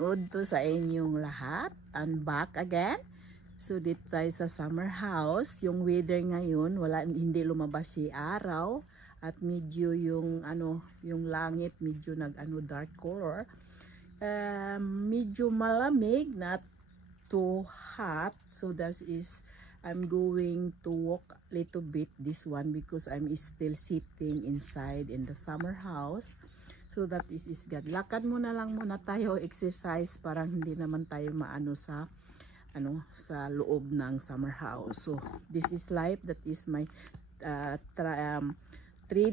Good to sa inyong lahat. I'm back again. So dito tayo sa summer house. Yung weather ngayon, hindi lumabas si araw at medyo yung yung langit medyo dark color. Medyo malamig, not too hot. So that is I'm going to walk a little bit this one because I'm still sitting inside in the summer house. So that is good. Lakad muna lang muna tayo, exercise, parang hindi naman tayo maano sa loob ng summer house. So this is life. That is my 3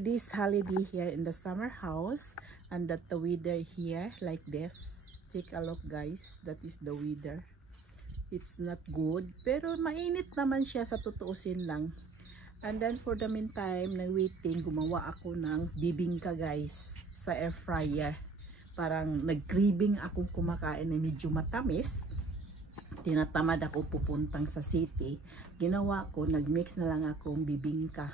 days holiday here in the summer house, and that the weather here like this. Take a look guys, that is the weather. It's not good, pero mainit naman siya sa tutuusin lang. And then for the meantime, waiting, gumawa ako ng bibingka guys sa air fryer. Parang nag-craving akong kumakain na medyo matamis. Tinatamad ako pupuntang sa city. Ginawa ko, nag-mix na lang akong bibingka.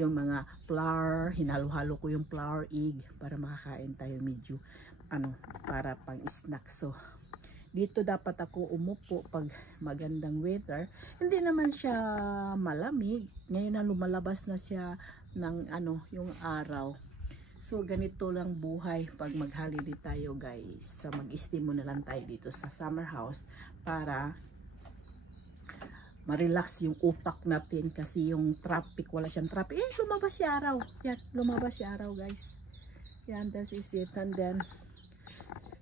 Yung mga flour, hinalo-halo ko yung flour, egg para makakain tayo medyo para pang snack. So dito dapat ako umupo pag magandang weather. Hindi naman siya malamig. Ngayon na lumalabas na siya ng yung araw. So ganito lang buhay pag mag-holiday tayo guys. So mag-stay muna lang tayo dito sa summer house para ma-relax yung utak natin kasi yung traffic, wala siyang traffic. Lumabas si araw. Yan, lumabas si araw guys. Yan, that is it. And then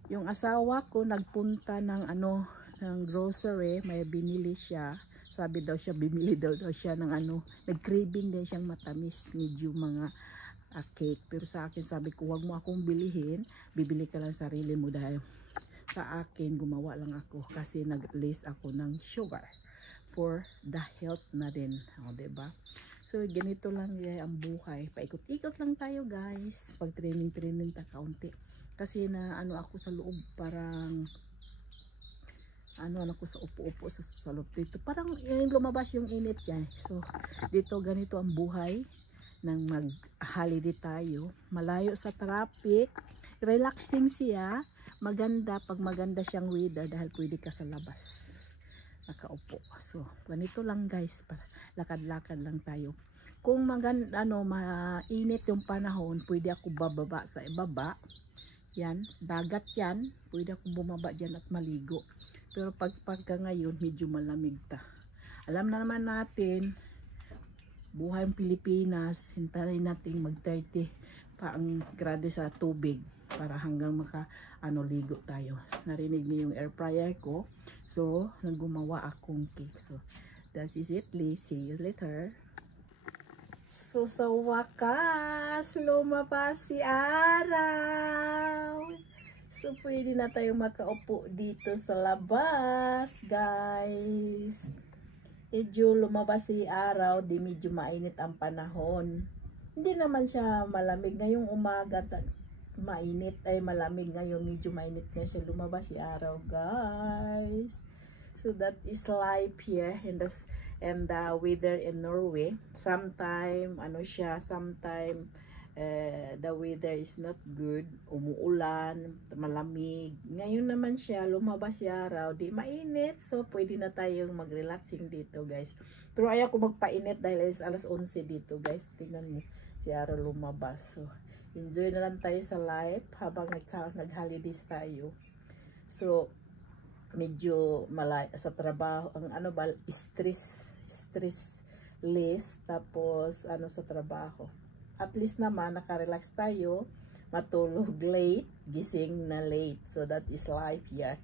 yung asawa ko nagpunta ng ng grocery, may binili siya. Sabi daw siya, bimili daw siya ng nag-craving din siyang matamis, medyo mga cake. Pero sa akin sabi ko, wag mo akong bilihin, bibili ka lang sarili mo dahil sa akin gumawa lang ako kasi nag-list ako ng sugar for the health na din, diba? So ganito lang ang buhay, paikot-ikot lang tayo guys pag training ta kaunti kasi na ako sa loob, parang ako sa upo-upo sa loob dito, parang lumabas yung init yan. So dito ganito ang buhay nang mag-holiday tayo, malayo sa traffic, relaxing siya, maganda pag maganda siyang weather dahil pwede ka sa labas nakaupo. So ganito lang guys, lakad-lakad lang tayo. Kung mainit yung panahon, pwede ako bababa sa ibaba, yan, dagat yan, pwede ako bumaba dyan at maligo. Pero pagka ngayon medyo malamig ta. Alam na naman natin buhay ng Pilipinas, hintayin natin mag 30 pa ang grado sa tubig para hanggang ligo tayo. Narinig niyo yung air fryer ko. So, naggumawa akong cake. So, that is it. Please see you later. So, sa wakas, lumabas si araw. So, pwede na tayo makaupo dito sa labas, guys. Medyo lumabas si araw, di medyo mainit ang panahon. Hindi naman siya malamig. Ngayong umaga, mainit ay malamig. Ngayon medyo mainit na siya. Lumabas si araw, guys. So that is life here in the weather in Norway. Sometime sometime the weather is not good, umuulan, malamig. Ngayon naman siya, lumabas si araw, di mainit, so pwede na tayong mag-relaxing dito guys. Pero ayaw ko magpainit dahil is alas 11 dito guys. Tingnan mo, si araw lumabas. So enjoy na lang tayo sa life habang nag-holidays tayo. So medyo sa trabaho, ang stress less, tapos sa trabaho. At least naman nakarelax tayo, matulog late, gising na late. So that is life here.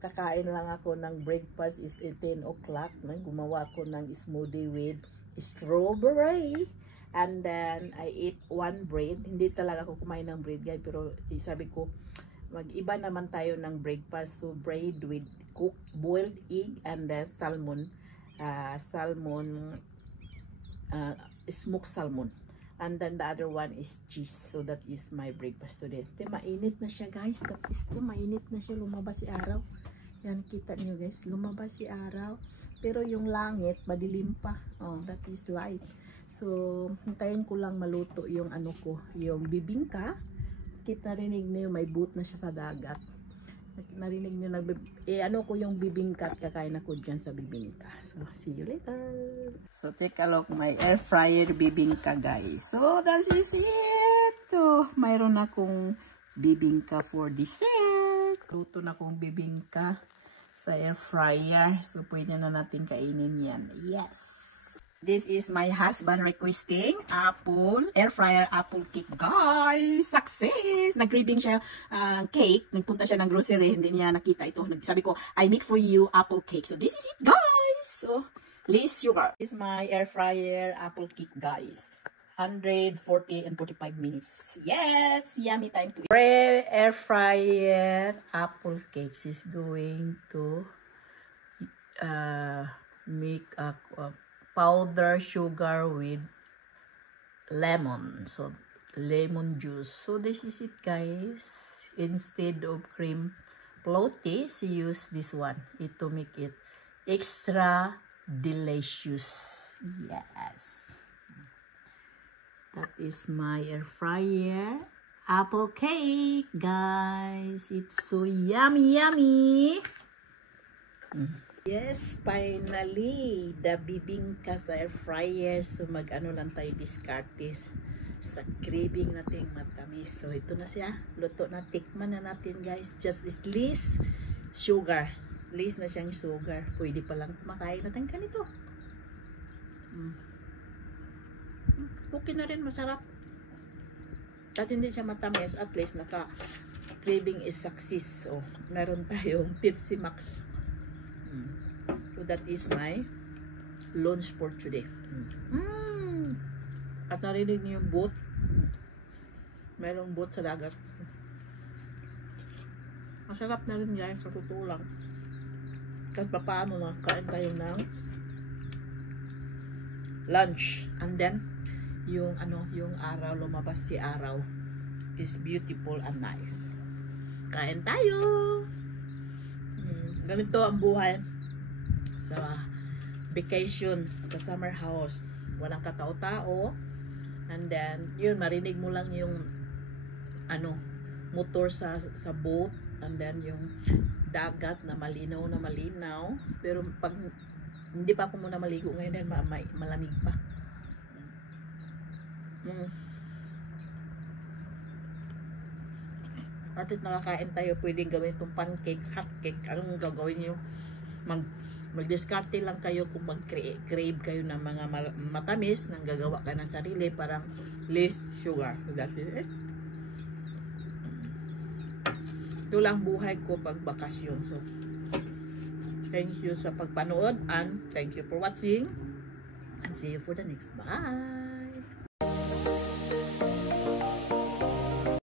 Kakain lang ako ng breakfast is 10 o'clock. Gumawa ako ng smoothie with strawberry. And then I eat 1 bread. Hindi talaga ako kumain ng bread guys, pero sabi ko mag-iba naman tayo ng breakfast. So bread with cooked boiled egg and the smoked salmon, and then the other one is cheese. So that is my breakfast today. Mainit na siya guys, mainit na siya, lumabas si araw. Yan, kita niyo guys, lumabas si araw, pero yung langit madilim pa. That is light. So hintayin ko lang maluto yung yung bibingka. Kita rinig niyo, may boot na siya sa dagat. narinig niyo ano ko yung bibingka at kakain ako dyan sa bibingka. So, see you later. So, take a look, my air fryer bibingka, guys. So, that is it. So, mayroon akong bibingka for dessert. Luto na akong bibingka sa air fryer. So, pwede na natin kainin yan. Yes! This is my husband requesting apple, air fryer apple cake. Guys, success! Nag-craving siya cake. Nagpunta siya ng grocery. Hindi niya nakita ito. Sabi ko, I make for you apple cake. So this is it, guys. So, less sugar. This is my air fryer apple cake, guys. 140 and 45 minutes. Yes! Yummy time to eat. Air fryer apple cakes is going to make a powder sugar with lemon, so lemon juice. So this is it, guys. Instead of cream floaty, she use this one to make it extra delicious. Yes, that is my air fryer apple cake, guys. It's so yummy. Yes, finally, the bibingka sa air fryer. So, mag-ano lang tayo, discartes sa craving nating matamis. So, ito na siya. Luto na. Tikman na natin, guys. Just is least sugar. Least na siyang sugar. Pwede pa lang kumakain natin ganito. Okay na rin, masarap. At hindi siya matamis. At least, naka-craving is success. So, meron tayong Pepsi Max. So that is my lunch for today. At narinig niyo yung boat. Mayroong boat sa dagat. Masarap na rin, guys, sa totoo lang. Kahit pa paano na kain tayo ng lunch. And then yung araw, lumabas si araw is beautiful and nice. Kain tayo. Ganito ang buhay sa vacation, sa summer house. Walang katao-tao. And then, yun, marinig mo lang yung motor sa boat. And then, yung dagat na malinaw. Pero pag hindi pa ako muna maligo ngayon, then malamig pa. At nakakain tayo, pwedeng gawin itong pancake, hot cake. Anong gagawin nyo? Mag-discarte lang kayo kung mag-crave kayo ng mga matamis nang gagawa ka ng sarili, parang less sugar. So that's it. Ito lang buhay ko pag bakasyon. So, thank you sa pagpanood and thank you for watching and see you for the next. Bye!